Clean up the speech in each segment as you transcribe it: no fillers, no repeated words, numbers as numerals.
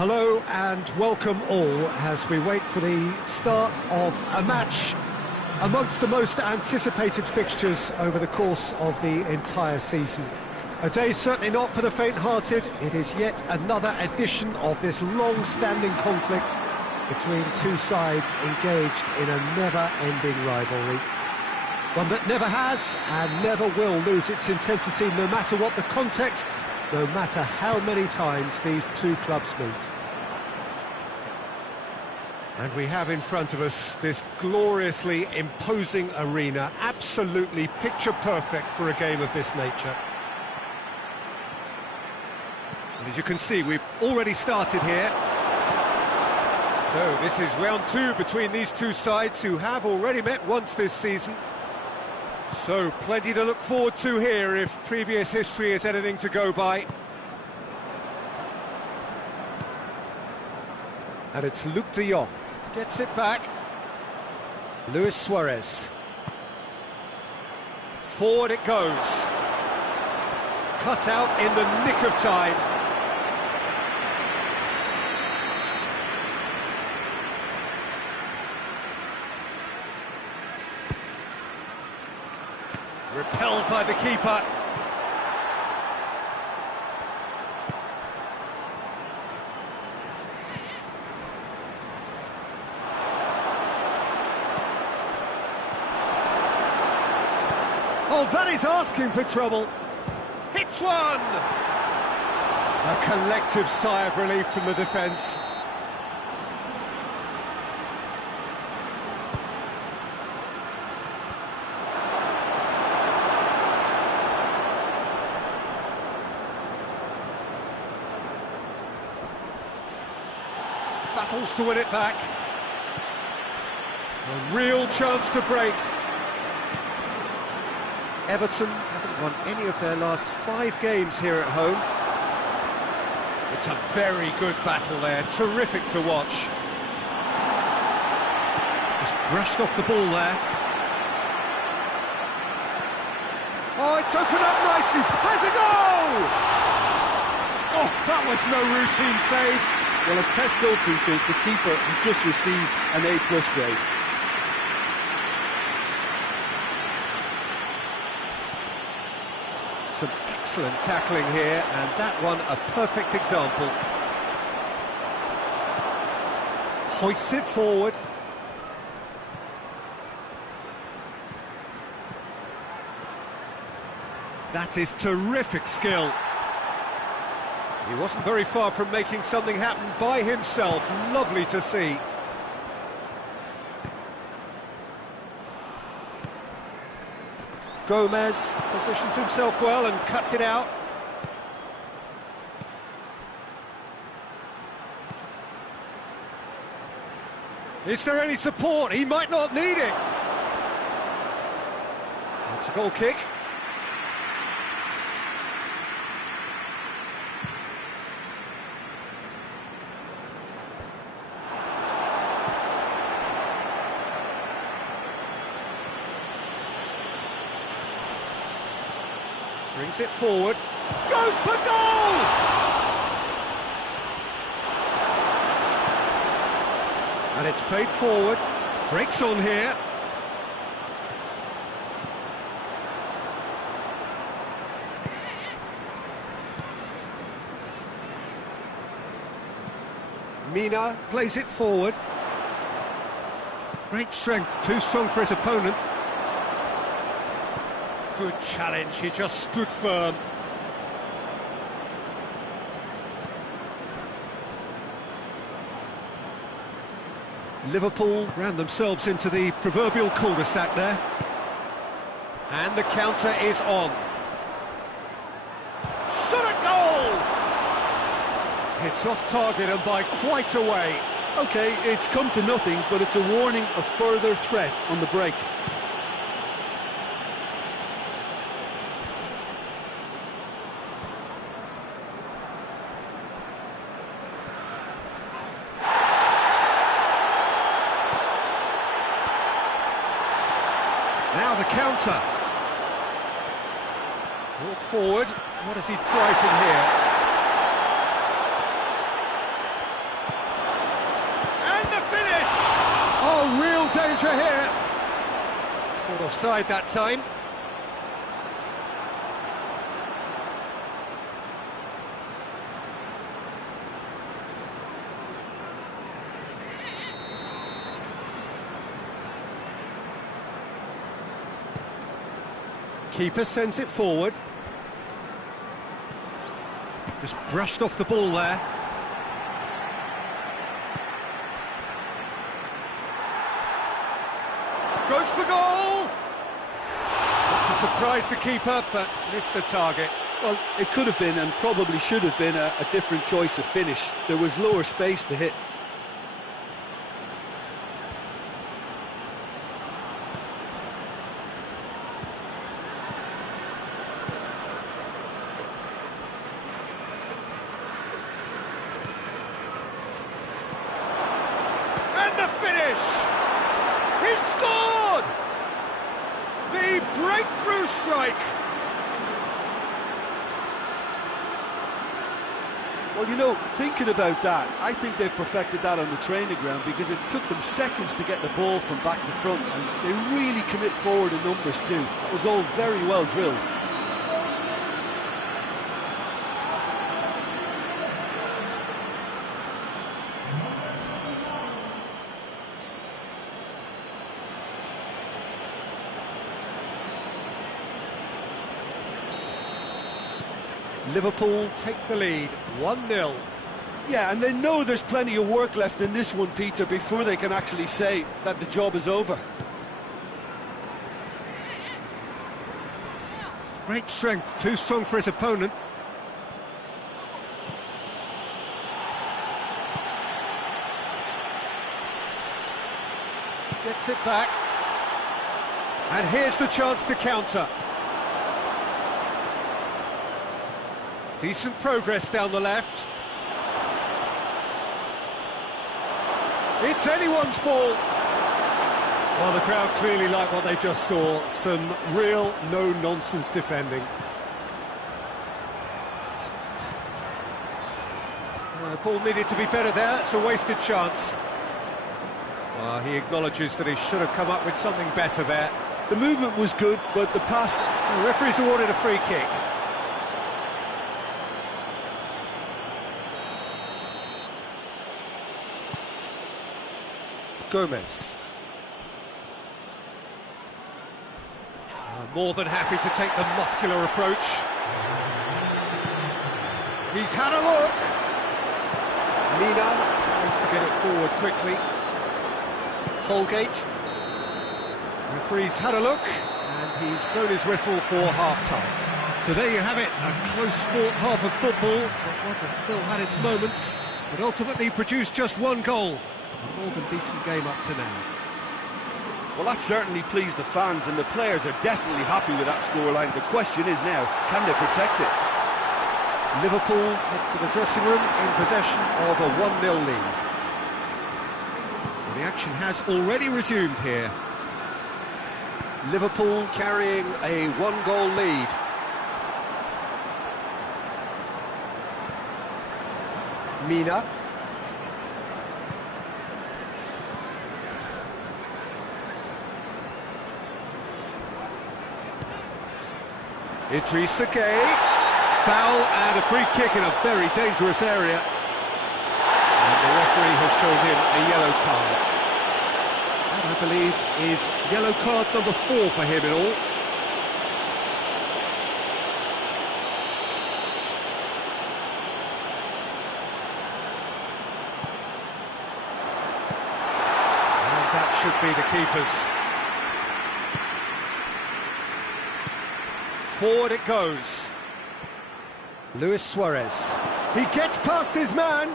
Hello and welcome all as we wait for the start of a match amongst the most anticipated fixtures over the course of the entire season. A day certainly not for the faint-hearted. It is yet another edition of this long-standing conflict between two sides engaged in a never-ending rivalry. One that never has and never will lose its intensity, no matter what the context, no matter how many times these two clubs meet. And we have in front of us this gloriously imposing arena, absolutely picture-perfect for a game of this nature. And as you can see, we've already started here. So this is round two between these two sides who have already met once this season. So, plenty to look forward to here if previous history is anything to go by. And it's Luc de Jong. Gets it back. Luis Suarez. Forward it goes. Cut out in the nick of time. Repelled by the keeper. Oh, that is asking for trouble. Hits one! A collective sigh of relief from the defence. Battles to win it back. A real chance to break. Everton haven't won any of their last 5 games here at home. It's a very good battle there, terrific to watch. Just brushed off the ball there. Oh, it's opened up nicely. Has a goal! Oh, that was no routine save. Well, as test goalkeeper, the keeper has just received an A+ grade. Some excellent tackling here, and that one a perfect example. Hoists it forward. That is terrific skill. He wasn't very far from making something happen by himself. Lovely to see. Gomez positions himself well and cuts it out. Is there any support? He might not need it. It's a goal kick. Brings it forward, goes for goal! And it's played forward, breaks on here. Mina plays it forward. Great strength, too strong for his opponent. Good challenge, he just stood firm. Liverpool ran themselves into the proverbial cul-de-sac there. And the counter is on. Shot at goal! It's off target and by quite a way. OK, it's come to nothing, but it's a warning of further threat on the break. Now the counter. Brought forward. What does he try from here? danger here. Caught offside that time. Keeper sends it forward. Just brushed off the ball there. Goes for goal! Not to surprise the keeper, but missed the target. Well, it could have been and probably should have been a different choice of finish. There was lower space to hit. And the finish! He's scored! The breakthrough strike! Well, you know, thinking about that, I think they've perfected that on the training ground because it took them seconds to get the ball from back to front, and they really commit forward in numbers too. That was all very well drilled. Liverpool take the lead, 1-0. Yeah, and they know there's plenty of work left in this one, Peter, before they can actually say that the job is over. Great strength, too strong for his opponent. Gets it back. And here's the chance to counter. Decent progress down the left. It's anyone's ball. Well, the crowd clearly like what they just saw. Some real no-nonsense defending. Ball needed to be better there. It's a wasted chance. He acknowledges that he should have come up with something better there. The movement was good, but the pass... The referee's awarded a free kick. Gomez. More than happy to take the muscular approach. He's had a look. Mina tries to get it forward quickly. Holgate. Referee's had a look, and he's blown his whistle for half-time. So there you have it, a close fought half of football, but one that still had its moments, but ultimately produced just one goal. A more than decent game up to now. Well, that certainly pleased the fans, and the players are definitely happy with that scoreline. The question is now, can they protect it? Liverpool head for the dressing room in possession of a 1-0 lead. Well, the action has already resumed here. Liverpool carrying a one-goal lead. Mina. Idrissa Gueye. Foul and a free kick in a very dangerous area. And the referee has shown him a yellow card. That, I believe, is yellow card number 4 for him in all. And that should be the keeper's. Forward it goes. Luis Suarez. He gets past his man.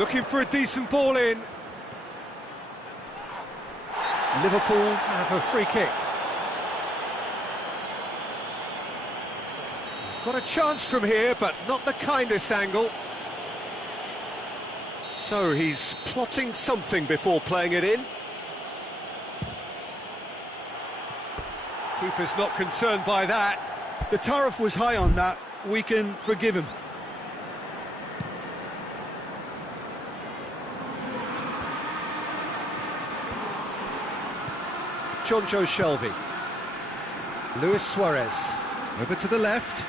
Looking for a decent ball in. Liverpool have a free kick. He's got a chance from here, but not the kindest angle. So he's plotting something before playing it in. Keeper's not concerned by that. The tariff was high on that. We can forgive him. Jonjo Shelvey. Luis Suarez. Over to the left.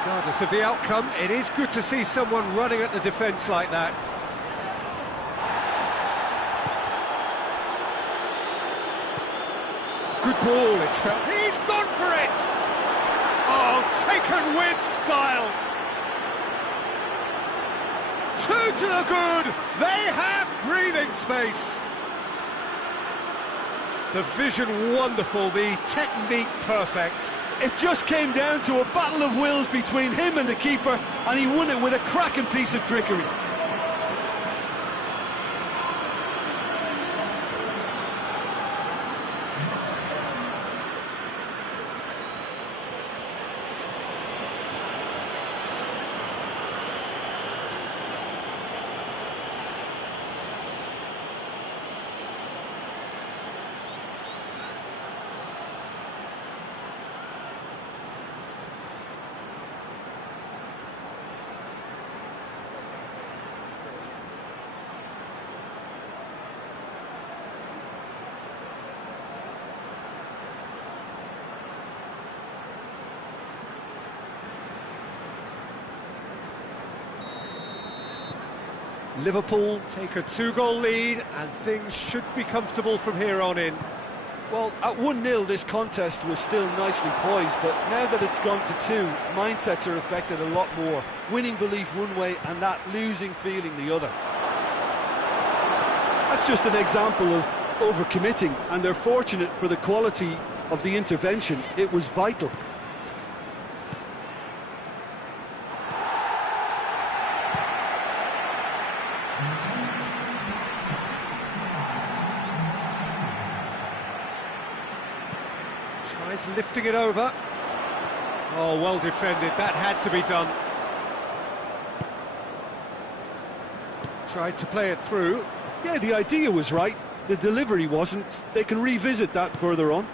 Regardless of the outcome, it is good to see someone running at the defence like that. Good ball, it's felt. He's gone for it! Oh, taken with style! Two to the good! They have breathing space! The vision wonderful, the technique perfect. It just came down to a battle of wills between him and the keeper, and he won it with a cracking piece of trickery. Liverpool take a 2-goal lead and things should be comfortable from here on in. Well, at 1-0 this contest was still nicely poised, but now that it's gone to 2, mindsets are affected a lot more. Winning belief one way and that losing feeling the other. That's just an example of overcommitting, and they're fortunate for the quality of the intervention. It was vital. Tries lifting it over. Oh, well defended, that had to be done. Tried to play it through. Yeah, the idea was right, the delivery wasn't. They can revisit that further on.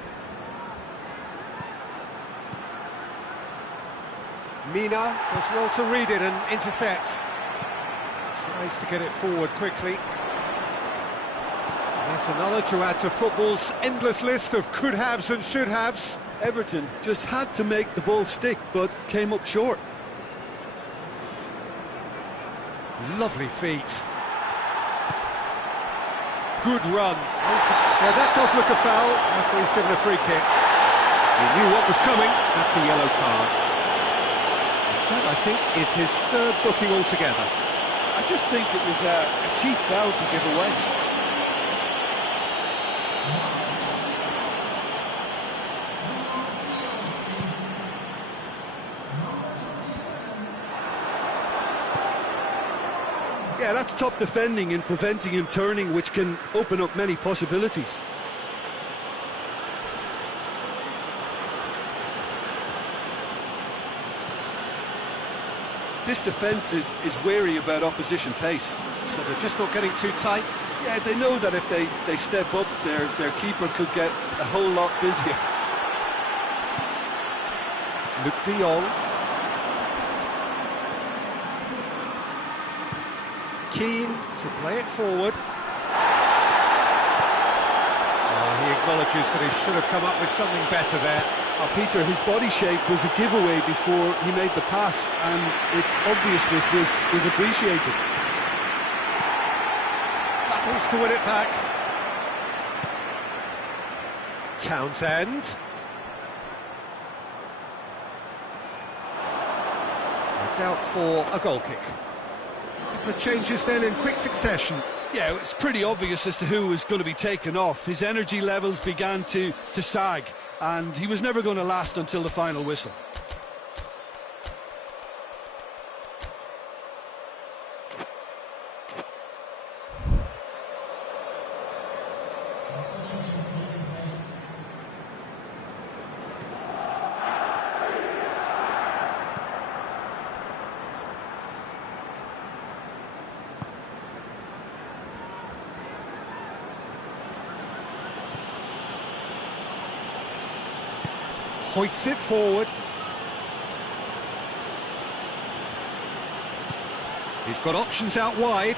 Mina does well to read it and intercepts. Tries to get it forward quickly. That's another to add to football's endless list of could-haves and should-haves. Everton just had to make the ball stick, but came up short. Lovely feet. Good run. Yeah, that does look a foul. Referee's given a free kick. He knew what was coming. That's a yellow card. That, I think, is his third booking altogether. I just think it was a cheap foul to give away. Yeah, that's top defending and preventing him turning, which can open up many possibilities. This defence is wary about opposition pace. So they're just not getting too tight? Yeah, they know that if they step up, their keeper could get a whole lot busier. Luke de Jong. Keen to play it forward. He acknowledges that he should have come up with something better there. Oh, Peter, his body shape was a giveaway before he made the pass, and its obviousness was appreciated. Battles to win it back. Townsend. It's out for a goal kick. The changes then in quick succession. Yeah, it's pretty obvious as to who was going to be taken off. His energy levels began to sag, and he was never going to last until the final whistle. Hoists it forward. He's got options out wide.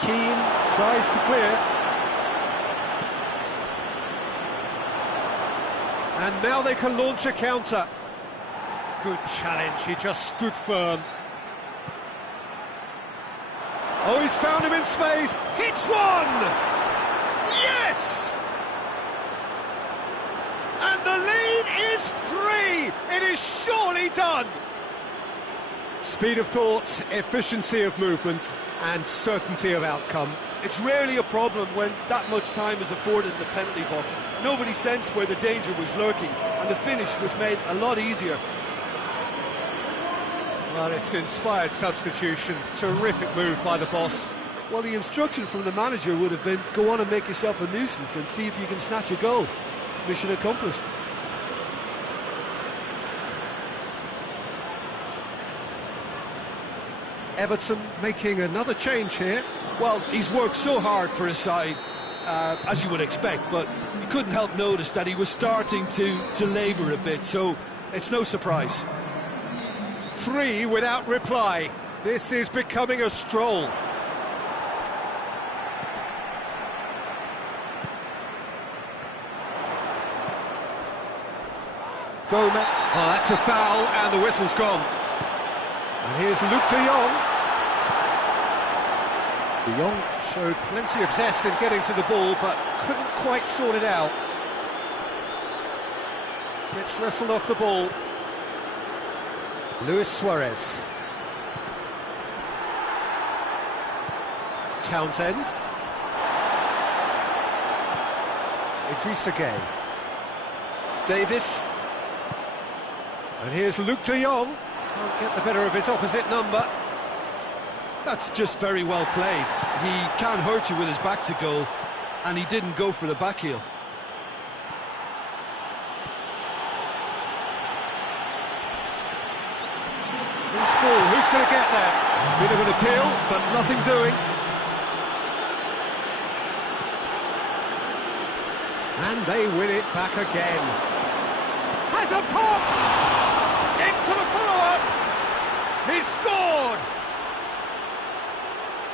Keane tries to clear. And now they can launch a counter. Good challenge, he just stood firm. Oh, he's found him in space. Hits one! Yes! And the lead is 3! It is surely done! Speed of thought, efficiency of movement, and certainty of outcome. It's rarely a problem when that much time is afforded in the penalty box. Nobody sensed where the danger was lurking, and the finish was made a lot easier. Well, it's an inspired substitution. Terrific move by the boss. Well, the instruction from the manager would have been, go on and make yourself a nuisance and see if you can snatch a goal. Mission accomplished. Everton making another change here. Well, he's worked so hard for his side, as you would expect, but you couldn't help notice that he was starting to labour a bit, so it's no surprise. 3 without reply. This is becoming a stroll. Gomez. Oh, that's a foul, and the whistle's gone. And here's Luke de Jong. De Jong showed plenty of zest in getting to the ball, but couldn't quite sort it out. Gets wrestled off the ball. Luis Suarez. Townsend. Idrissa Gueye. Davis. And here's Luke de Jong. Can't get the better of his opposite number. That's just very well played. He can't hurt you with his back to goal, and he didn't go for the back heel. Loose ball, who's going to get there? Bit of an appeal, but nothing doing. And they win it back again. Has a pop! In for the follow-up! He's scored!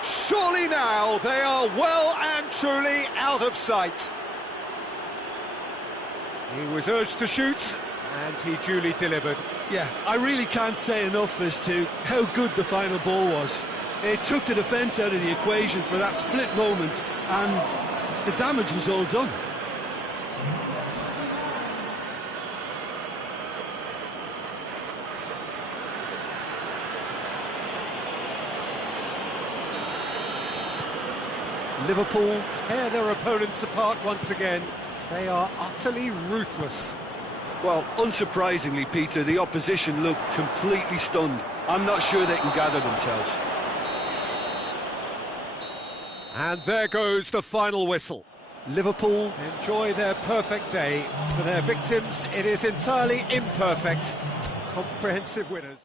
Surely now they are well and truly out of sight. He was urged to shoot, and he duly delivered. Yeah, I really can't say enough as to how good the final ball was. It took the defence out of the equation for that split moment, and the damage was all done. Liverpool tear their opponents apart once again. They are utterly ruthless. Well, unsurprisingly, Peter, the opposition looked completely stunned. I'm not sure they can gather themselves. And there goes the final whistle. Liverpool enjoy their perfect day. For their victims, it is entirely imperfect. Comprehensive winners.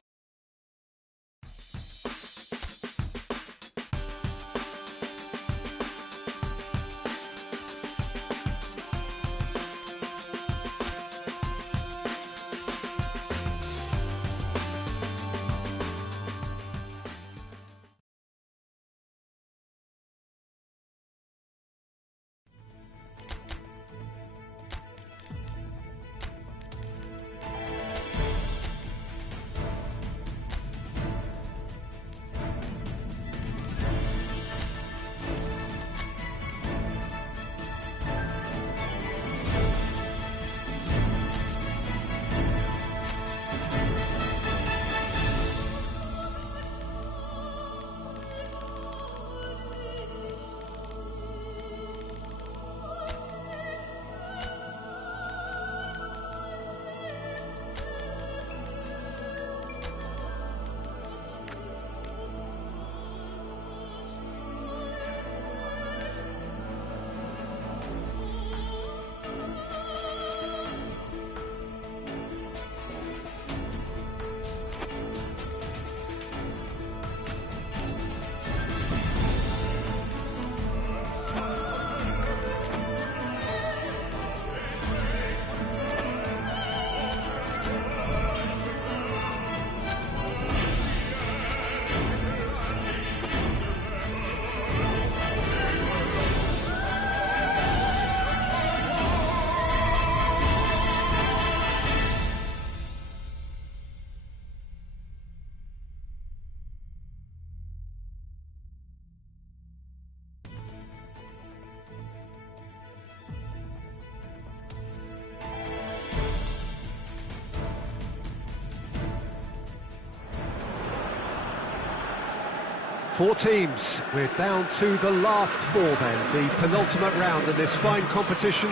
Four teams. We're down to the last four then, the penultimate round in this fine competition.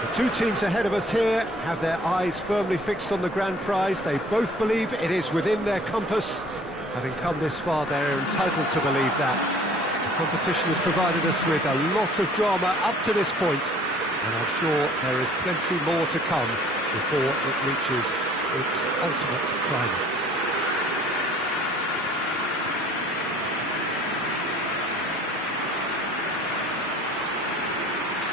The two teams ahead of us here have their eyes firmly fixed on the grand prize. They both believe it is within their compass. Having come this far, they're entitled to believe that. The competition has provided us with a lot of drama up to this point, and I'm sure there is plenty more to come before it reaches its ultimate climax.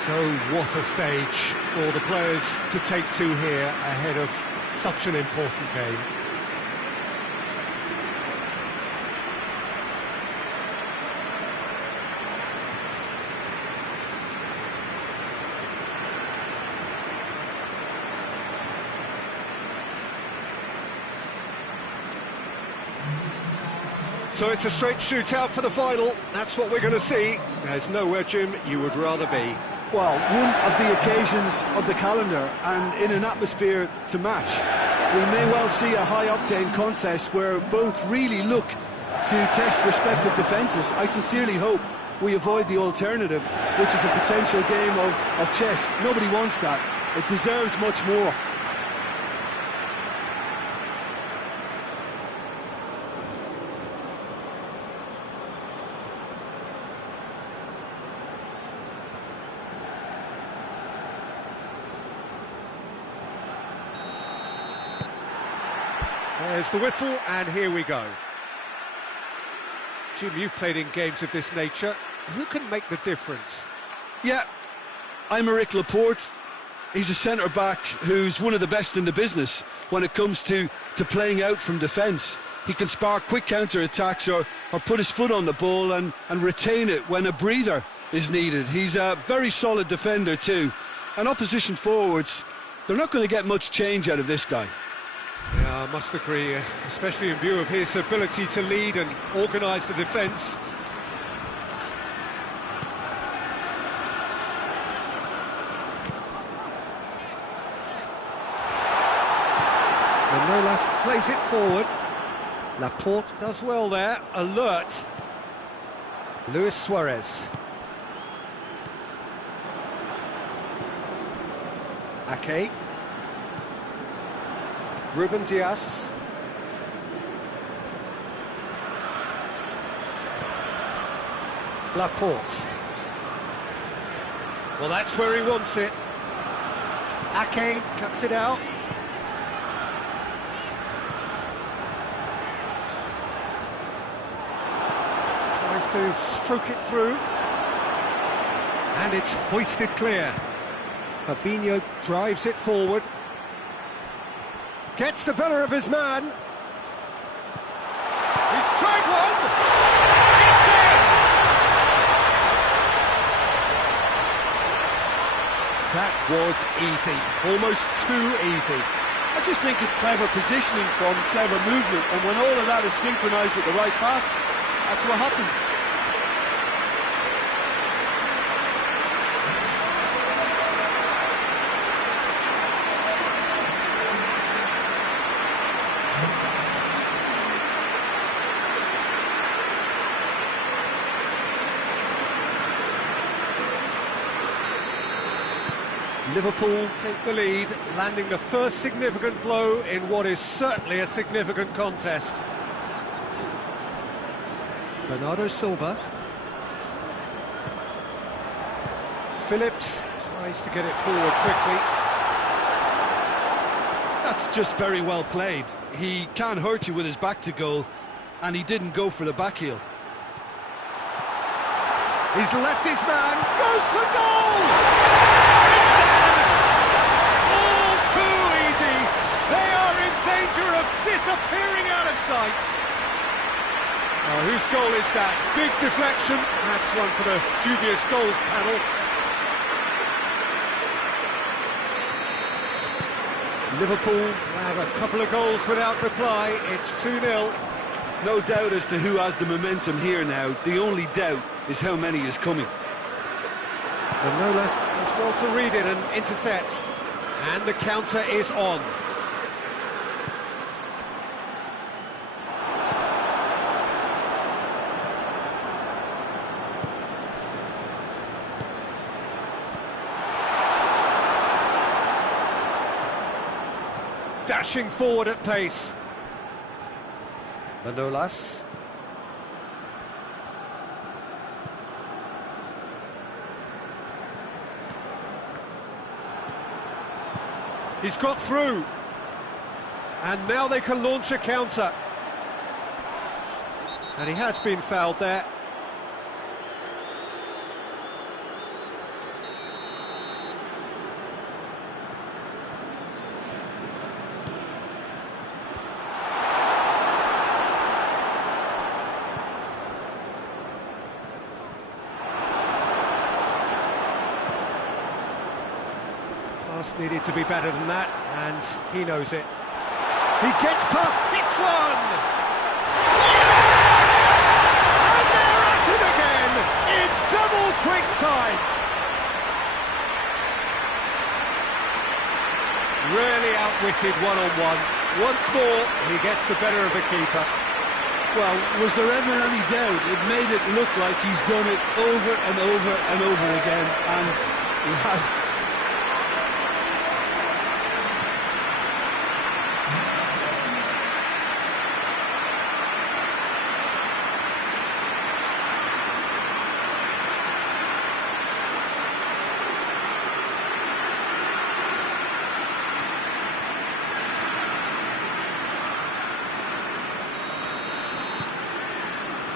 So what a stage for the players to take to here ahead of such an important game. So it's a straight shootout for the final. That's what we're going to see. There's nowhere, Jim, you would rather be. Well, one of the occasions of the calendar, and in an atmosphere to match. We may well see a high-octane contest where both really look to test respective defences. I sincerely hope we avoid the alternative, which is a potential game of chess. Nobody wants that. It deserves much more. There's the whistle, and here we go. Jim, you've played in games of this nature. Who can make the difference? Yeah, I'm Aymeric Laporte. He's a centre-back who's one of the best in the business when it comes to playing out from defence. He can spark quick counter-attacks or put his foot on the ball and retain it when a breather is needed. He's a very solid defender too. And opposition forwards, they're not going to get much change out of this guy. Yeah, I must agree, especially in view of his ability to lead and organise the defence. Manolas plays it forward. Laporte does well there, alert. Luis Suarez. Ake. Ruben Diaz. Laporte. Well, that's where he wants it. Ake cuts it out. Tries to stroke it through. And it's hoisted clear. Fabinho drives it forward. Gets the better of his man. He's tried one. It's in. That was easy, almost too easy. I just think it's clever positioning from clever movement, and when all of that is synchronised with the right pass, that's what happens. Liverpool take the lead, landing the first significant blow in what is certainly a significant contest. Bernardo Silva. Phillips tries to get it forward quickly. That's just very well played. He can't hurt you with his back to goal, and he didn't go for the back heel. He's left his man, goes for goal! Disappearing out of sight. Oh, whose goal is that? Big deflection. That's one for the dubious goals panel. Liverpool have a couple of goals without reply. It's 2-0. No doubt as to who has the momentum here now. The only doubt is how many is coming. Manolas does well to read it and intercepts. And the counter is on. dashing forward at pace. Manolas. He's got through. And now they can launch a counter. And he has been fouled there. Pass needed to be better than that, and he knows it. He gets past, hits one! Yes! And they're at it again in double quick time. Really outwitted one-on-one. Once more, he gets the better of the keeper. Well, was there ever any doubt? It made it look like he's done it over and over and over again, and he has.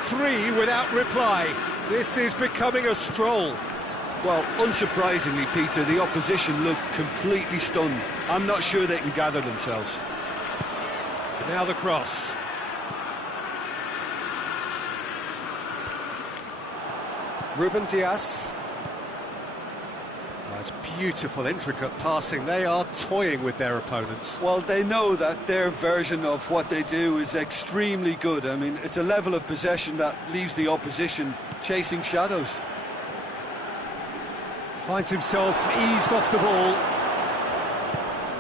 3 without reply. This is becoming a stroll. Well, unsurprisingly, Peter, the opposition look completely stunned. I'm not sure they can gather themselves. Now the cross. Ruben Dias. Oh, it's beautiful, intricate passing. They are toying with their opponents. Well, they know that their version of what they do is extremely good. I mean, it's a level of possession that leaves the opposition chasing shadows. Finds himself eased off the ball.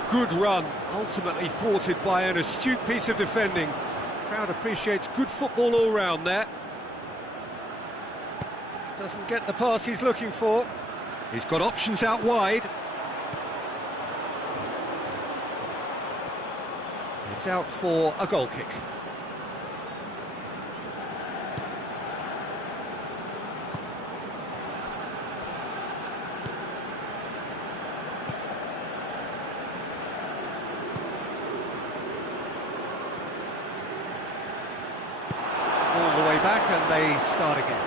Good run, ultimately thwarted by an astute piece of defending. Crowd appreciates good football all round there. Doesn't get the pass he's looking for. He's got options out wide. It's out for a goal kick. All the way back and they start again.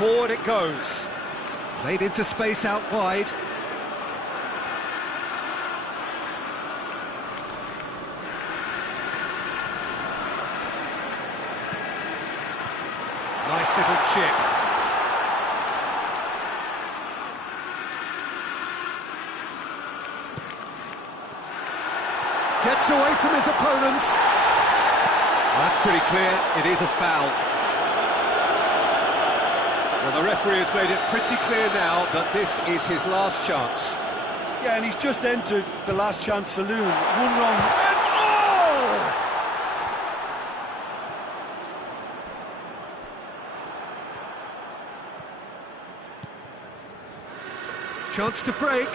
Forward it goes. Played into space out wide. Nice little chip. Gets away from his opponent. That's pretty clear. It is a foul. Well, the referee has made it pretty clear now that this is his last chance. Yeah, and he's just entered the last chance saloon. One wrong, and oh! Chance to break.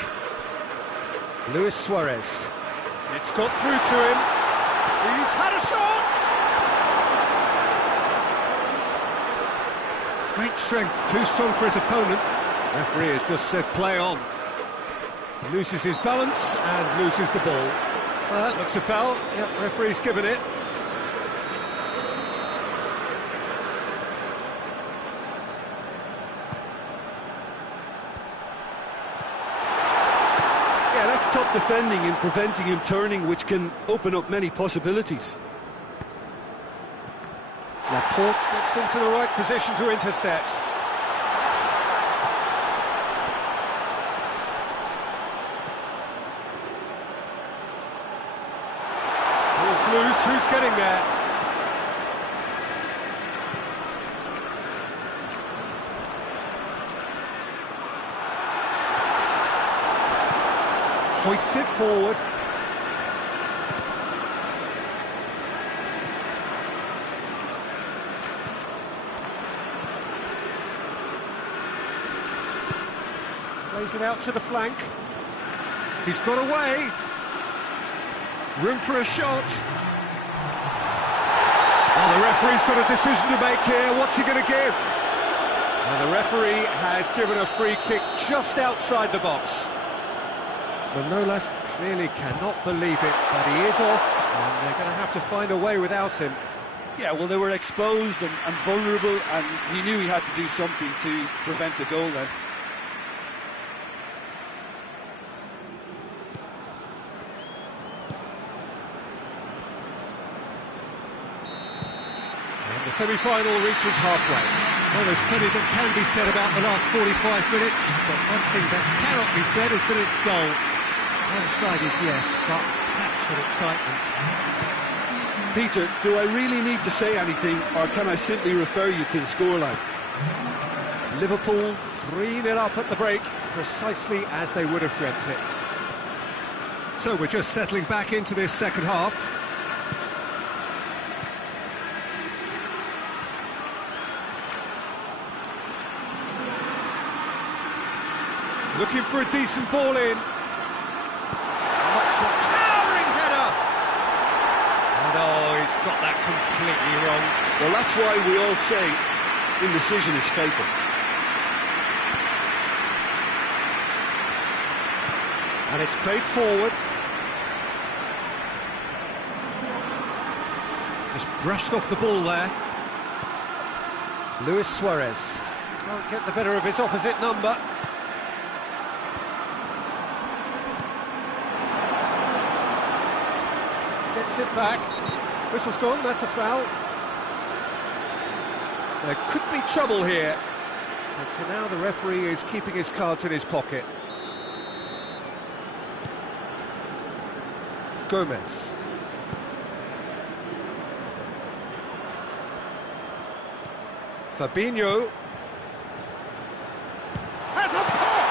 Luis Suarez. It's got through to him. He's had a shot! Great strength, too strong for his opponent. Referee has just said play on. He loses his balance and loses the ball. Well, that looks a foul. Yep, referee's given it. Yeah, that's top defending and preventing him turning, which can open up many possibilities. Laporte gets into the right position to intercept. Ball's loose, who's getting there? Hoists it forward. Plays it out to the flank. He's got away. Room for a shot. Oh, the referee's got a decision to make here. What's he going to give? And the referee has given a free kick just outside the box. Manolas clearly cannot believe it, but he is off, and they're going to have to find a way without him. Yeah, well, they were exposed and vulnerable, and he knew he had to do something to prevent a goal then. The semi-final reaches halfway. Well, there's plenty that can be said about the last 45 minutes, but one thing that cannot be said is that it's dull. One-sided, yes, but packed with excitement. Peter, do I really need to say anything, or can I simply refer you to the scoreline? Liverpool 3-0 up at the break, precisely as they would have dreamt it. So we're just settling back into this second half. Looking for a decent ball in. That's a towering header! And oh, he's got that completely wrong. Well, that's why we all say indecision is fatal. And it's played forward. Just brushed off the ball there. Luis Suarez can't get the better of his opposite number. Gets it back. Whistle's gone, that's a foul. There could be trouble here. But for now, the referee is keeping his cards in his pocket. Gomez. Fabinho. Has a pop!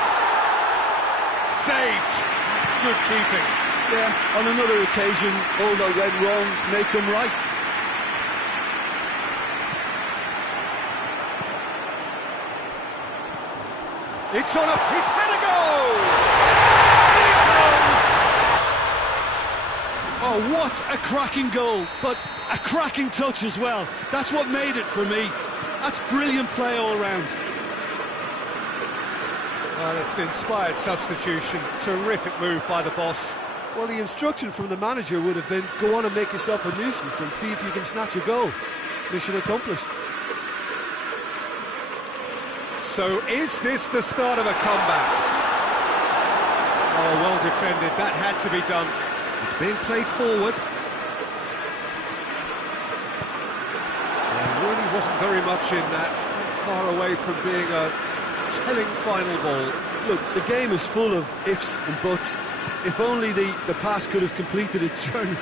Saved. That's good keeping. Yeah, on another occasion, all that went wrong may come right. It's on up, he's had a goal! Oh, what a cracking goal, but a cracking touch as well. That's what made it for me. That's brilliant play all round. Well, it's an inspired substitution. Terrific move by the boss. Well, the instruction from the manager would have been, go on and make yourself a nuisance and see if you can snatch a goal. Mission accomplished. So is this the start of a comeback? Oh, well defended. That had to be done. It's being played forward. There really wasn't very much in that. Not far away from being a telling final ball. Look, the game is full of ifs and buts. If only the pass could have completed its journey.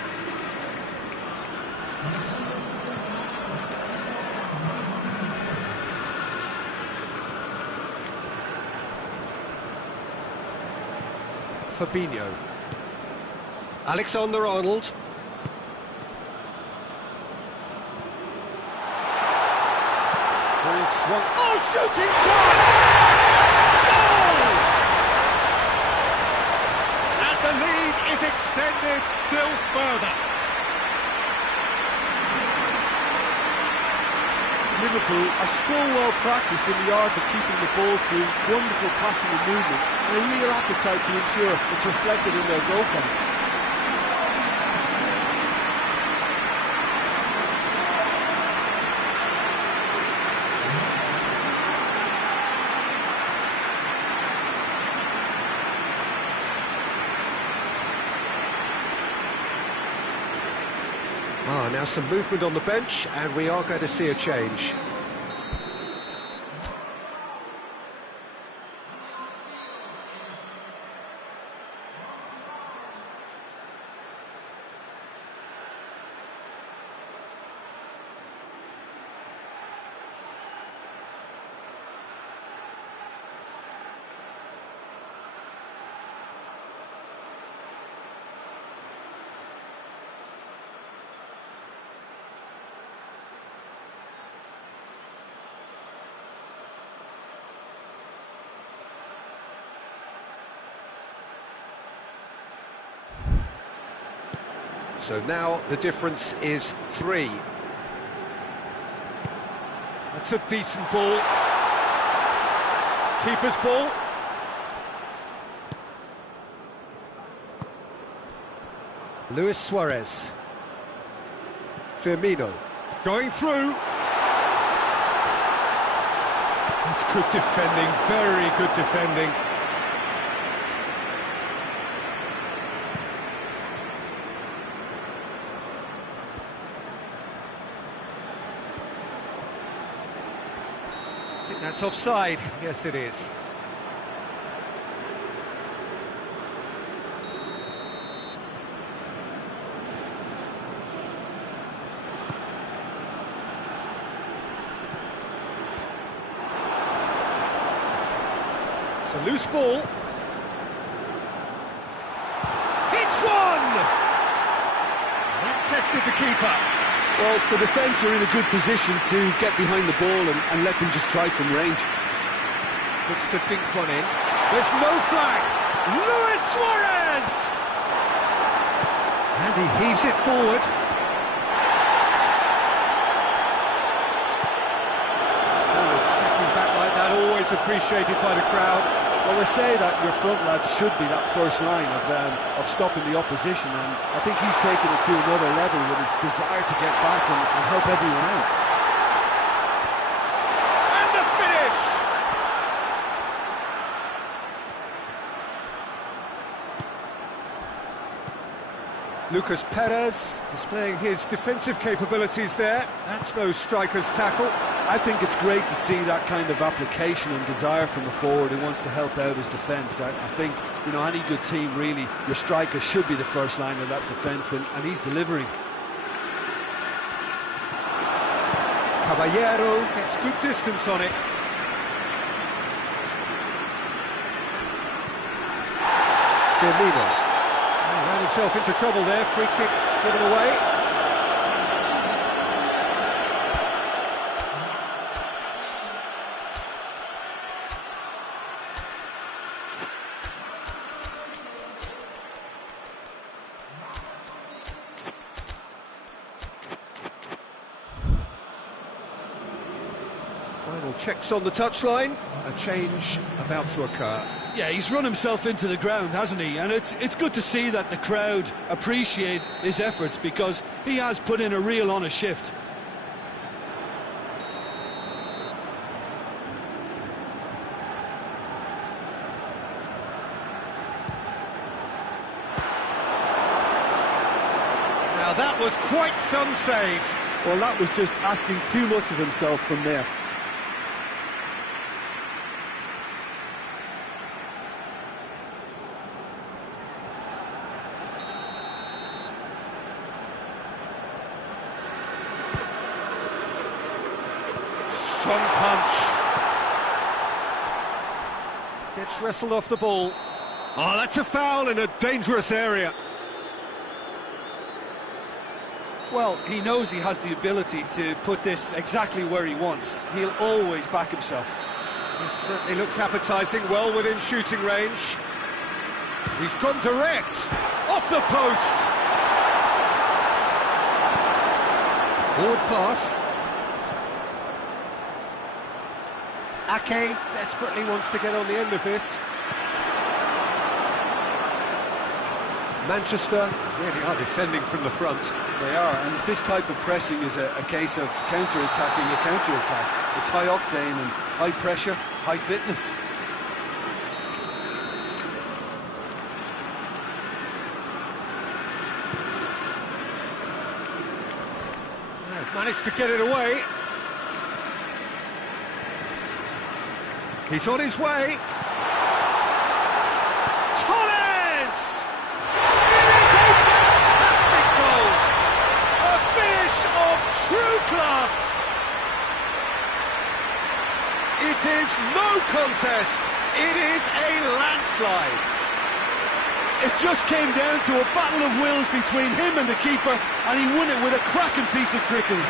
Fabinho. Alexander-Arnold. Ball swung. Oh, shooting chance! Goal! And the lead is extended still further. Liverpool are so well practiced in the art of keeping the ball through wonderful passing and movement, and a real appetite to ensure it's reflected in their goal pass. Now some movement on the bench, and we are going to see a change. So now the difference is 3. That's a decent ball. Keeper's ball. Luis Suarez. Firmino. Going through. That's good defending, very good defending. I think that's offside. Yes, it is. It's a loose ball. Hits one! That tested the keeper. Well, the defence are in a good position to get behind the ball and let them just try from range. Looks to dink one in. There's no flag. Luis Suarez! And he heaves it forward. Forward tracking back like that, always appreciated by the crowd. Well, they say that your front lads should be that first line of stopping the opposition, and I think he's taken it to another level with his desire to get back and help everyone out. And the finish! Lucas Perez displaying his defensive capabilities there. That's no striker's tackle. I think it's great to see that kind of application and desire from a forward who wants to help out his defence. I think, you know, any good team, really, your striker should be the first line of that defence, and he's delivering. Caballero gets good distance on it. Firmino. Ran himself into trouble there, free kick given away. Final checks on the touchline, a change about to occur. Yeah, he's run himself into the ground, hasn't he? And it's good to see that the crowd appreciate his efforts, because he has put in a real honest shift. Now that was quite some save. Well, that was just asking too much of himself from there. Strong punch. Gets wrestled off the ball. Oh, that's a foul in a dangerous area. Well, he knows he has the ability to put this exactly where he wants. He'll always back himself. This certainly looks appetising, well within shooting range. He's gone direct, off the post. Forward pass. Ake desperately wants to get on the end of this. Manchester really are defending from the front. They are, and this type of pressing is a case of counter-attacking a counter-attack. It's high octane and high pressure, high fitness. They've managed to get it away. He's on his way. Torres! It is a fantastic goal! A finish of true class! It is no contest. It is a landslide. It just came down to a battle of wills between him and the keeper, and he won it with a cracking piece of trickery.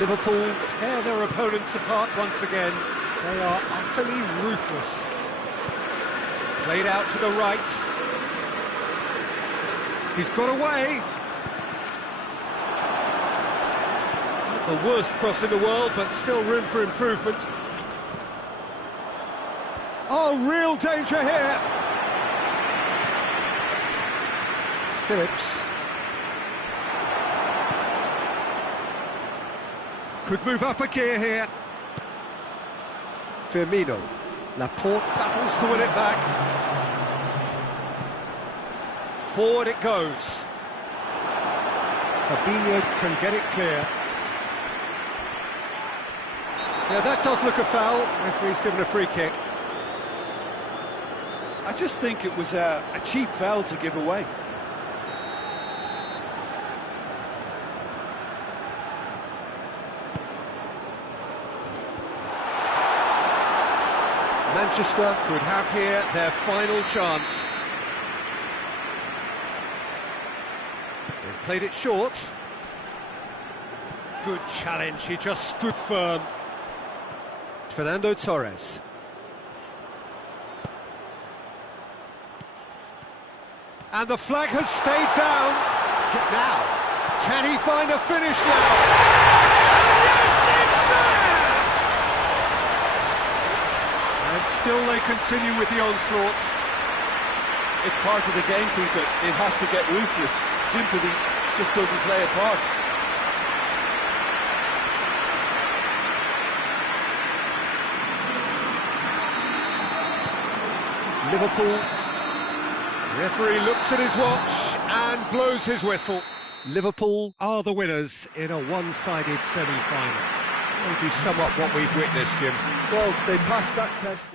Liverpool tear their opponents apart once again. They are utterly ruthless. Played out to the right. He's got away. Not the worst cross in the world, but still room for improvement. Oh, real danger here. Phillips. Could move up a gear here. Firmino. Laporte battles to win it back. Forward it goes. Fabinho can get it clear. Yeah, that does look a foul. Referee's given a free kick. I just think it was a cheap foul to give away. Manchester could have here their final chance. They've played it short. Good challenge, he just stood firm. Fernando Torres. And the flag has stayed down. Now, can he find a finish now? And yes, it's there! And still they continue with the onslaught. It's part of the game, Peter. It has to get ruthless. Sympathy just doesn't play a part. Liverpool. Referee looks at his watch and blows his whistle. Liverpool are the winners in a one-sided semi-final. How would you sum up what we've witnessed, Jim? Well, they passed that test.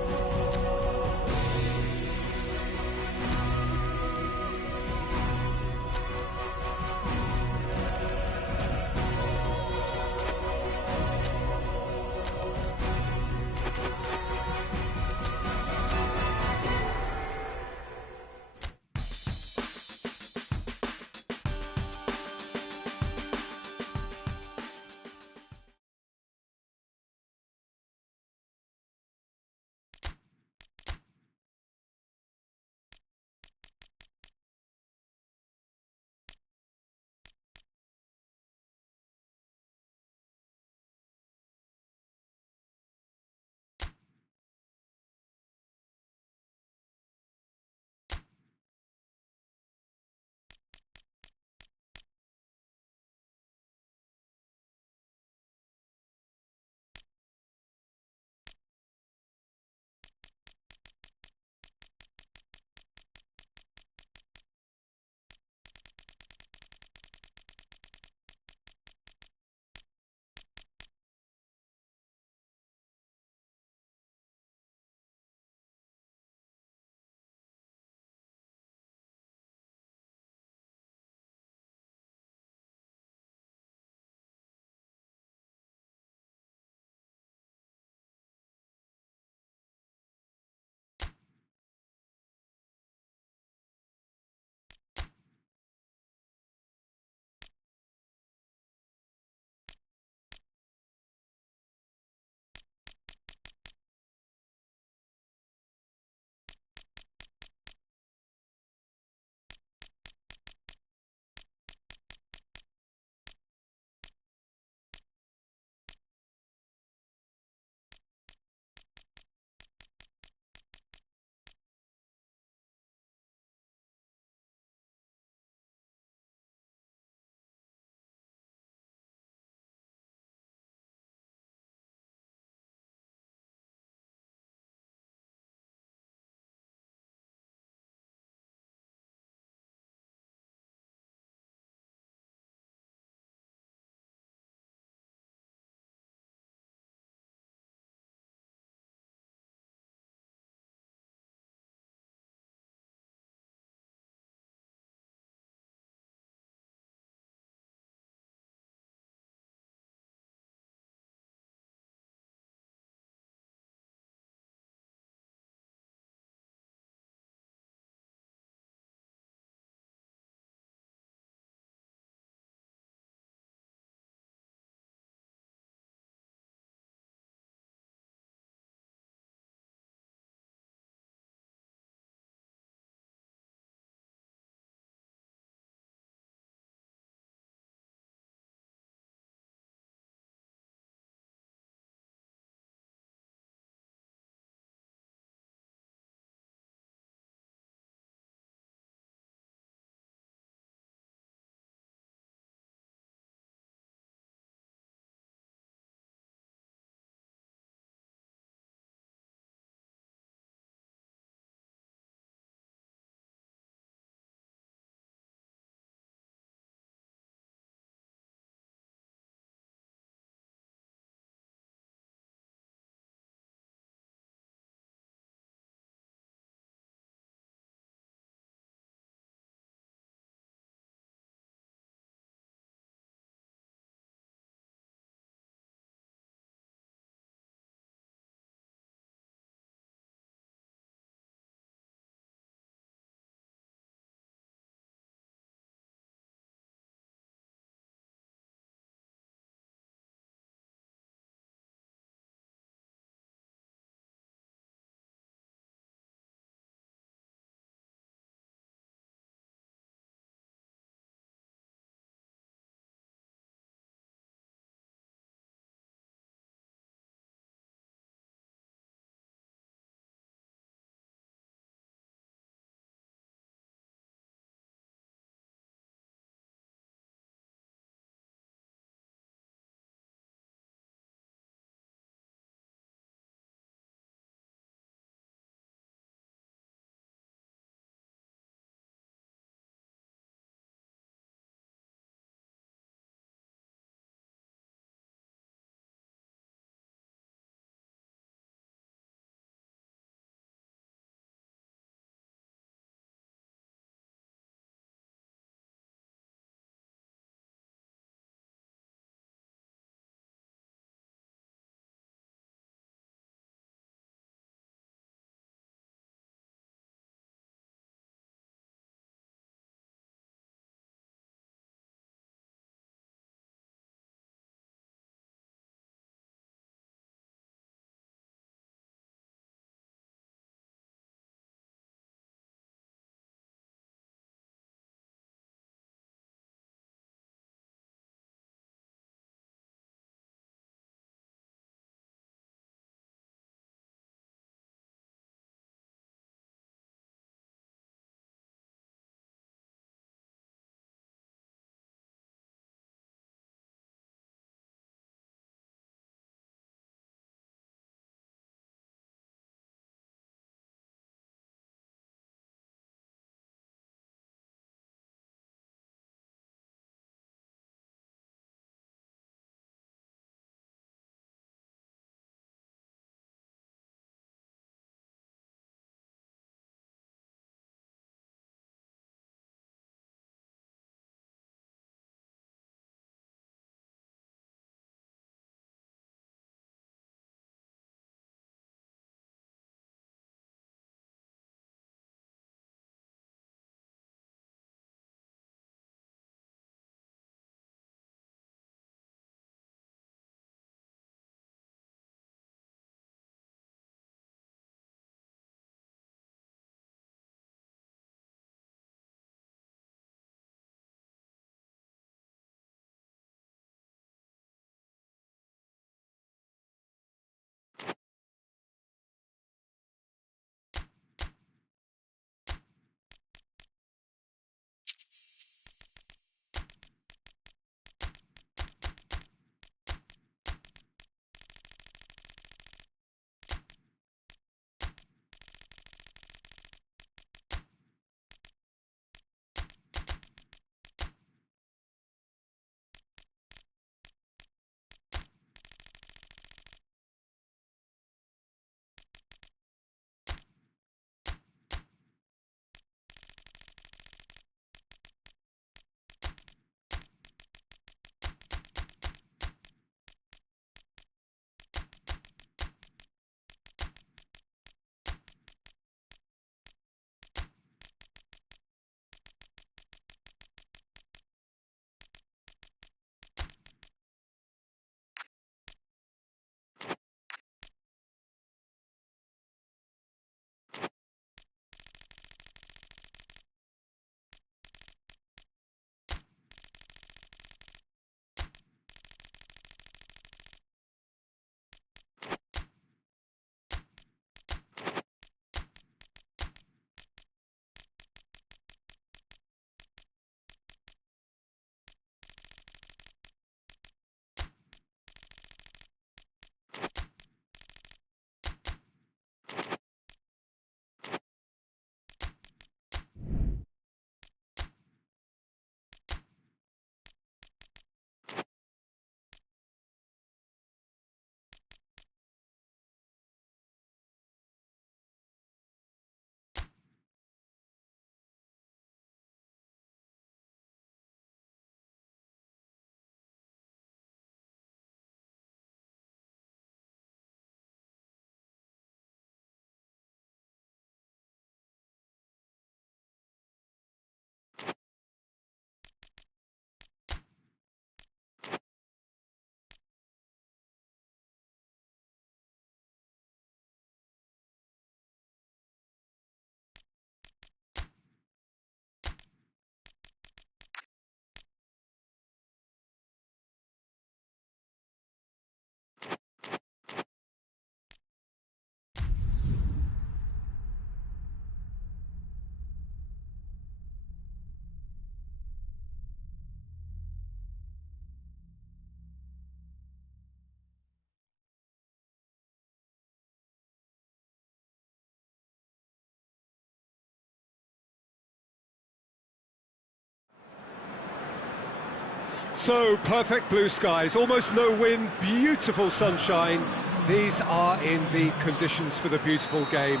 So, perfect blue skies, almost no wind, beautiful sunshine. These are in the conditions for the beautiful game.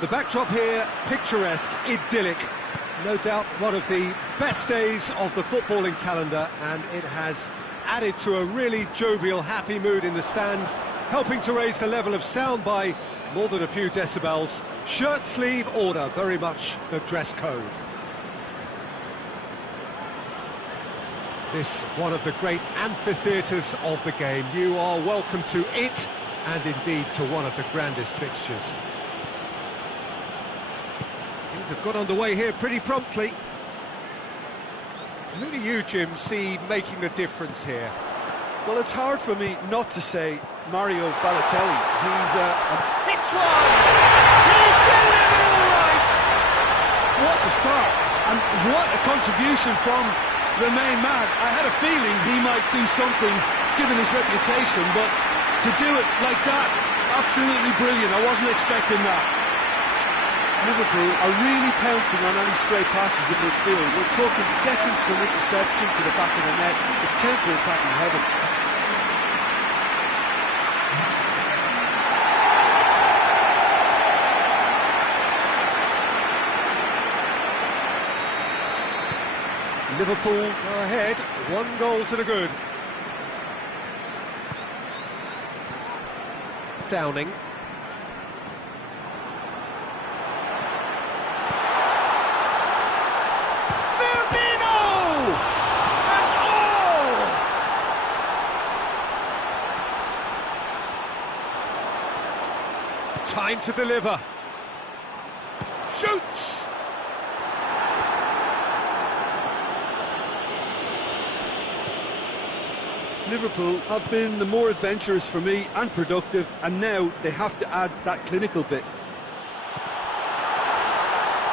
The backdrop here, picturesque, idyllic. No doubt one of the best days of the footballing calendar, and it has added to a really jovial, happy mood in the stands, helping to raise the level of sound by more than a few decibels. Shirt sleeve order, very much the dress code. This one of the great amphitheatres of the game. You are welcome to it, and indeed to one of the grandest fixtures. Things have got underway here pretty promptly. Who do you, Jim, see making the difference here? Well, it's hard for me not to say Mario Balotelli. He's Hits one! He's delivered all right! what a start, and what a contribution from the main man. I had a feeling he might do something, given his reputation, but to do it like that, absolutely brilliant. I wasn't expecting that. Liverpool are really pouncing on any stray passes in midfield. We're talking seconds from interception to the back of the net. It's counter-attacking heaven. Liverpool go ahead, 1 goal to the good. Downing. Time to deliver. Shoots! Liverpool have been the more adventurous for me and productive, and now they have to add that clinical bit.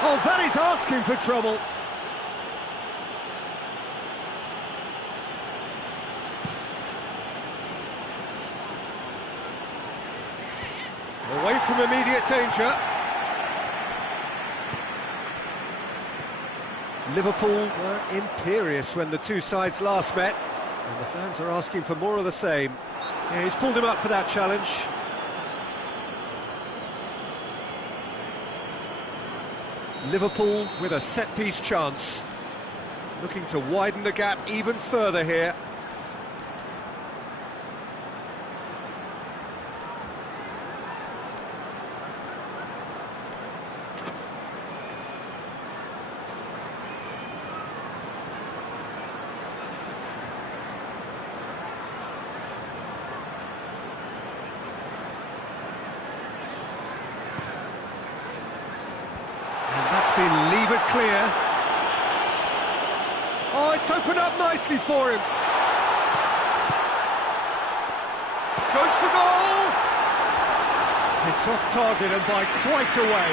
Oh, that is asking for trouble. Away from immediate danger. Liverpool were imperious when the two sides last met, and the fans are asking for more of the same. Yeah, he's pulled him up for that challenge. Liverpool with a set-piece chance, looking to widen the gap even further here. Been levered clear. Oh, it's opened up nicely for him. Goes for goal. It's off target and by quite a way.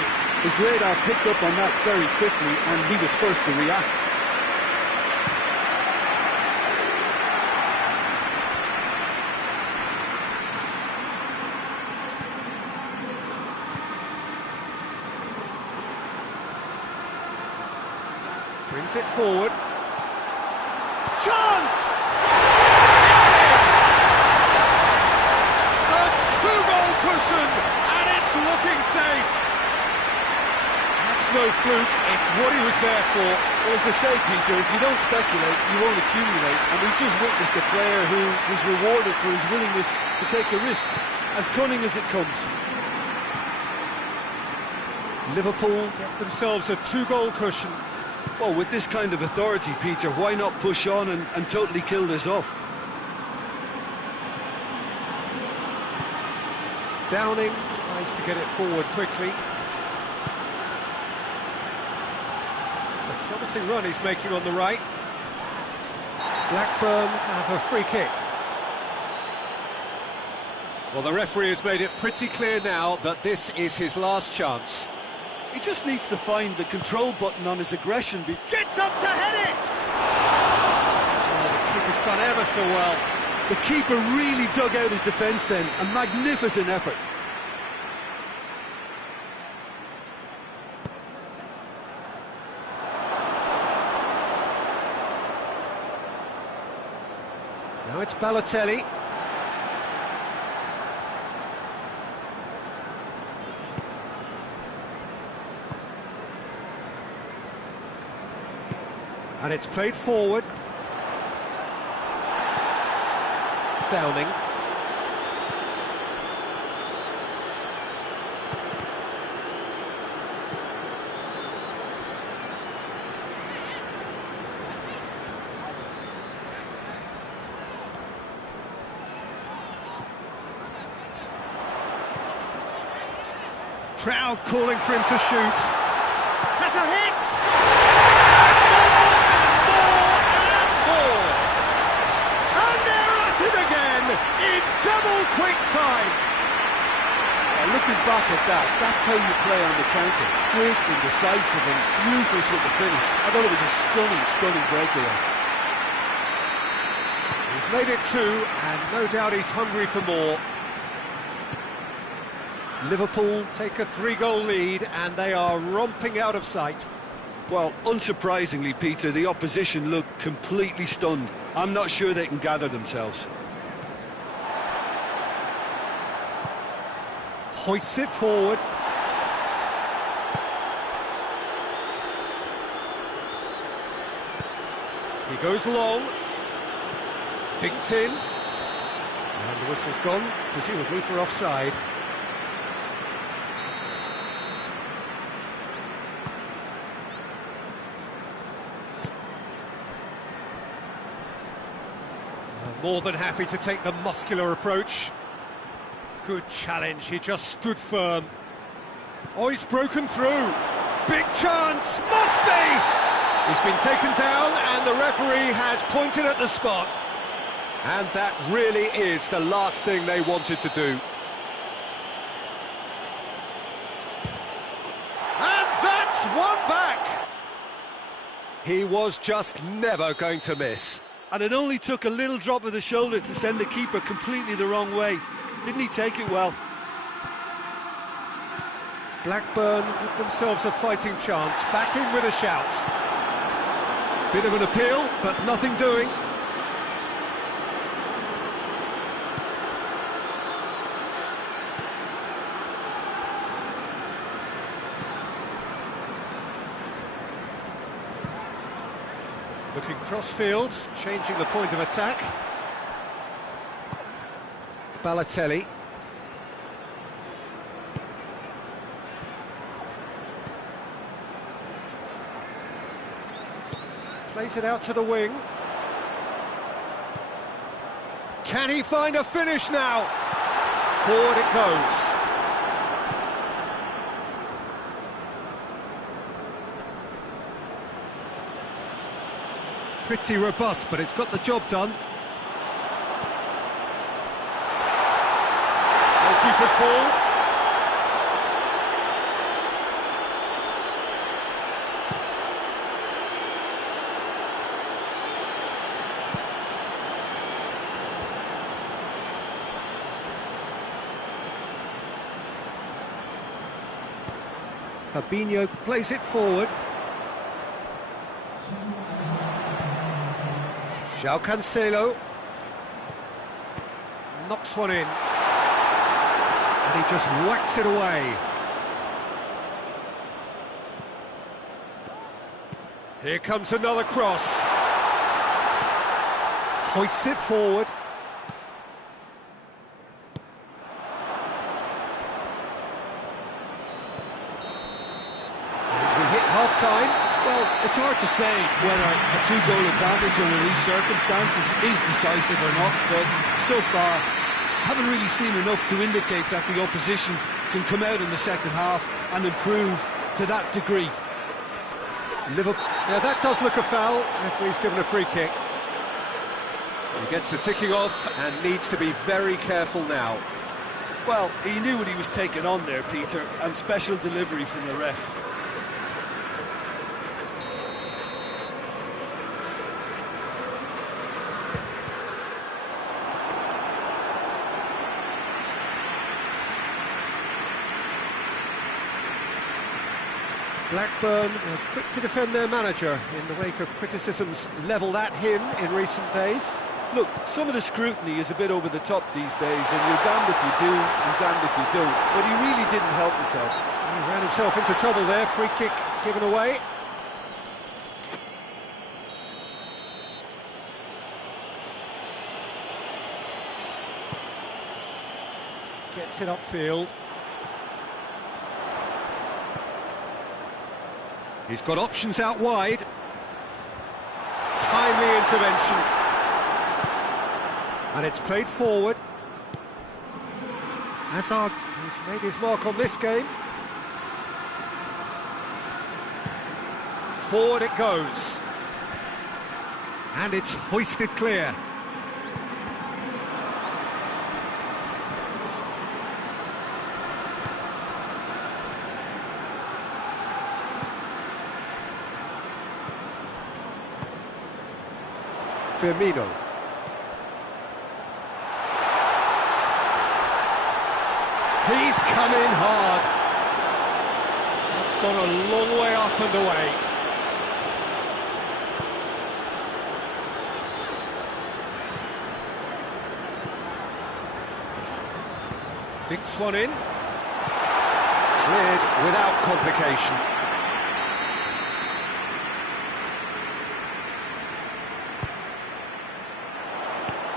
His radar picked up on that very quickly, and he was first to react. Brings it forward. Chance! A two-goal cushion, and it's looking safe. That's no fluke, it's what he was there for. Well, as they say, Peter, if you don't speculate, you won't accumulate. And we've just witnessed a player who was rewarded for his willingness to take a risk, as cunning as it comes. Liverpool get themselves a two-goal cushion. Well, with this kind of authority, Peter, why not push on and totally kill this off? Downing tries to get it forward quickly. It's a promising run he's making on the right. Blackburn have a free kick. Well, the referee has made it pretty clear now that this is his last chance. He just needs to find the control button on his aggression. Gets up to head it! Oh, the keeper's done ever so well. The keeper really dug out his defence then. A magnificent effort. Now it's Balotelli. And it's played forward. Downing. Crowd calling for him to shoot. Has a hit! More! And they're at it again in double quick time. Looking back at that, that's how you play on the counter. Quick and decisive and ruthless with the finish. I thought it was a stunning breakaway. He's made it two, and no doubt he's hungry for more. Liverpool take a 3-goal lead, and they are romping out of sight. Well, unsurprisingly, Peter, the opposition look completely stunned. I'm not sure they can gather themselves. Hoists it forward. He goes long. Dinked in. And the whistle's gone, presumably for offside. More than happy to take the muscular approach. Good challenge, he just stood firm. Oh, he's broken through. Big chance, must be! He's been taken down and the referee has pointed at the spot. And that really is the last thing they wanted to do. And that's one back! He was just never going to miss. And it only took a little drop of the shoulder to send the keeper completely the wrong way. Didn't he take it well? Blackburn give themselves a fighting chance, back in with a shout. Bit of an appeal, but nothing doing. Looking cross-field, changing the point of attack. Balotelli. Plays it out to the wing. Can he find a finish now? Forward it goes. Pretty robust, but it's got the job done. Goalkeeper's ball. Fabinho plays it forward. João Cancelo knocks one in, and he just whacks it away. Here comes another cross. Hoists it forward. We hit half-time. Well, it's hard to say whether a 2-goal advantage under these circumstances is decisive or not, but so far, haven't really seen enough to indicate that the opposition can come out in the second half and improve to that degree. Liverpool. Now that does look a foul. Referee's given a free kick. He gets the ticking off and needs to be very careful now. Well, he knew what he was taking on there, Peter, and special delivery from the ref. Blackburn were quick to defend their manager in the wake of criticisms levelled at him in recent days. Look, some of the scrutiny is a bit over the top these days, and you're damned if you do and damned if you don't. But he really didn't help himself. He ran himself into trouble there, free kick given away. Gets it upfield. He's got options out wide. Timely intervention. And it's played forward. Hazard, who's made his mark on this game. Forward it goes. And it's hoisted clear. Firmino. He's come in hard. It's gone a long way up and away. Dinks one in. Cleared without complication.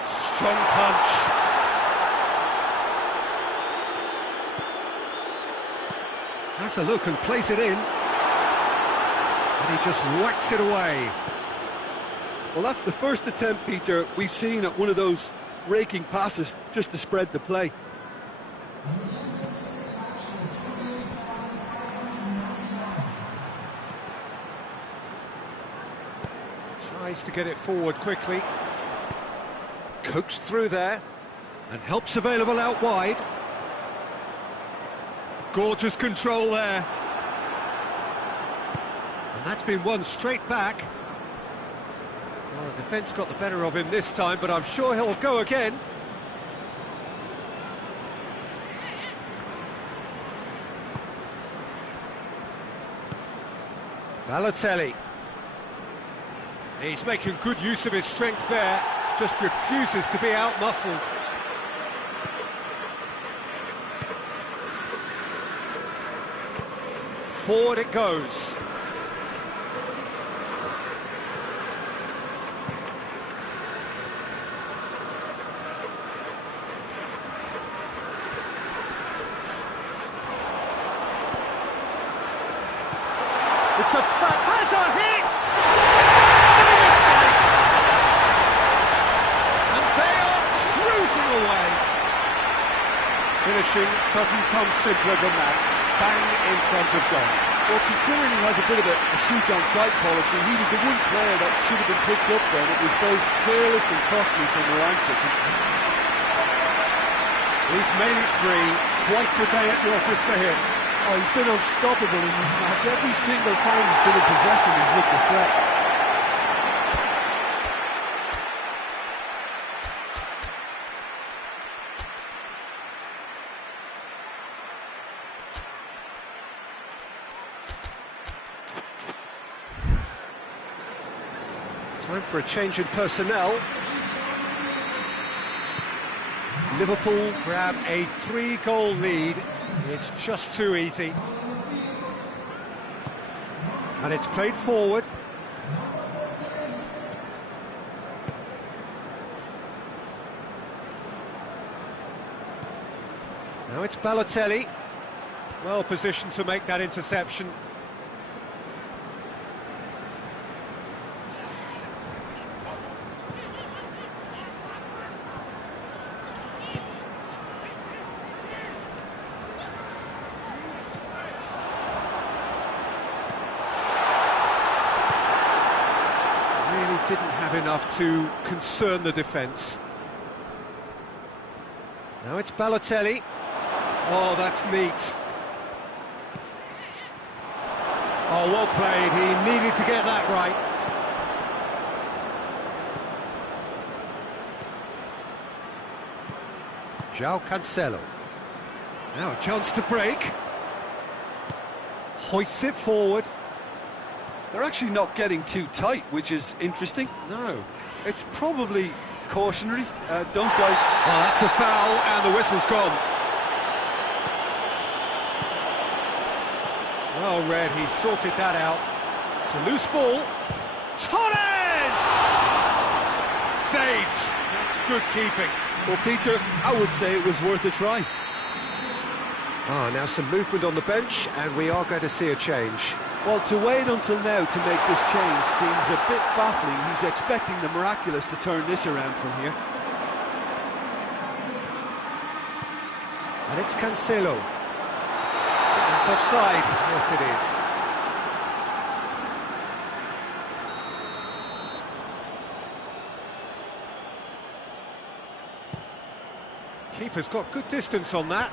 Strong punch. Has a look and plays it in. And he just whacks it away. Well, that's the first attempt, Peter, we've seen at one of those raking passes just to spread the play. Tries to get it forward quickly. Coaxed through there. And help's available out wide. Gorgeous control there. And that's been won straight back. Well, the defence got the better of him this time, but I'm sure he'll go again. Balotelli. He's making good use of his strength there, just refuses to be out-muscled. Forward it goes. It's a fact. Has a hit! No mistake! And they are cruising away. Finishing doesn't come simpler than that. Bang in front of goal. Well, considering he has a bit of a shoot-on-sight policy, he was the one player that should have been picked up then. It was both careless and costly from Milan City. He's made it three. Quite a day at the office for him. Oh, he's been unstoppable in this match. Every single time he's been in possession, he's looked a threat. Time for a change in personnel. Liverpool grab a 3-goal lead. It's just too easy. And it's played forward. Now it's Balotelli. Well positioned to make that interception. Didn't have enough to concern the defence. Now it's Balotelli. Oh, that's neat. Oh, well played. He needed to get that right. João Cancelo. Now a chance to break. Hoists it forward. They're actually not getting too tight, which is interesting. No. It's probably cautionary, don't I? Oh, that's a foul, and the whistle's gone. Well read, he sorted that out. It's a loose ball. Torres! Saved. That's good keeping. Well, Peter, I would say it was worth a try. Now some movement on the bench, and we are going to see a change. Well, to wait until now to make this change seems a bit baffling. He's expecting the miraculous to turn this around from here. And it's Cancelo. It's offside. Yes, it is. Keeper's got good distance on that.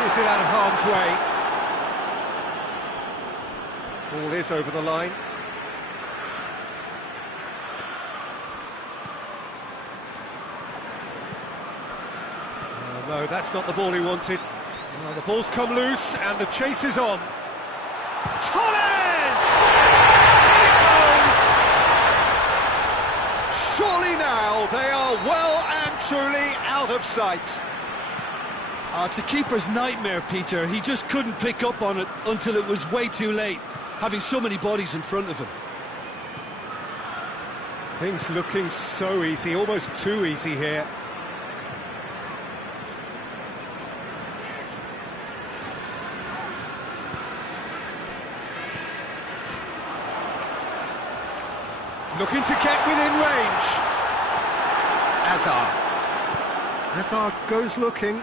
Is it out of harm's way? Ball is over the line. No, that's not the ball he wanted. Well, the ball's come loose and the chase is on. Torres! In it goes! Surely now they are well and truly out of sight. It's a keeper's nightmare, Peter. He just couldn't pick up on it until it was way too late, having so many bodies in front of him. Things looking so easy, almost too easy here. Looking to get within range. Hazard goes looking.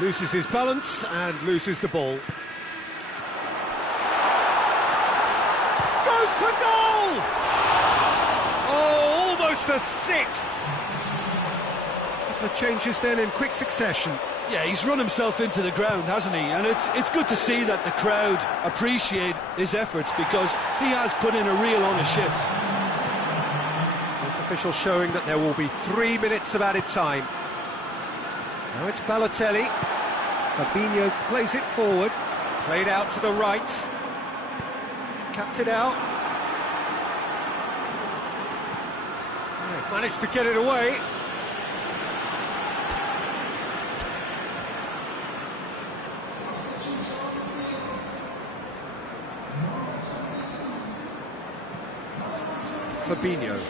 Loses his balance and loses the ball. Goes for goal! Oh, almost a sixth. Couple of changes then in quick succession. Yeah, he's run himself into the ground, hasn't he? And it's good to see that the crowd appreciate his efforts, because he has put in a real honest shift. This official showing that there will be 3 minutes of added time. Now it's Balotelli. Fabinho plays it forward. Played out to the right. Cuts it out. Managed to get it away. Fabinho.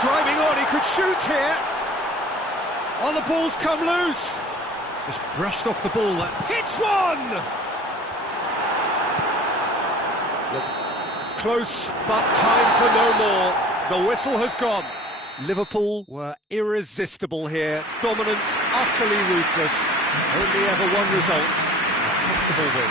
Driving on, he could shoot here. Oh, the ball's come loose. Just brushed off the ball. Hits one! Close, but time for no more. The whistle has gone. Liverpool were irresistible here. Dominant, utterly ruthless. Only ever one result. A comfortable win.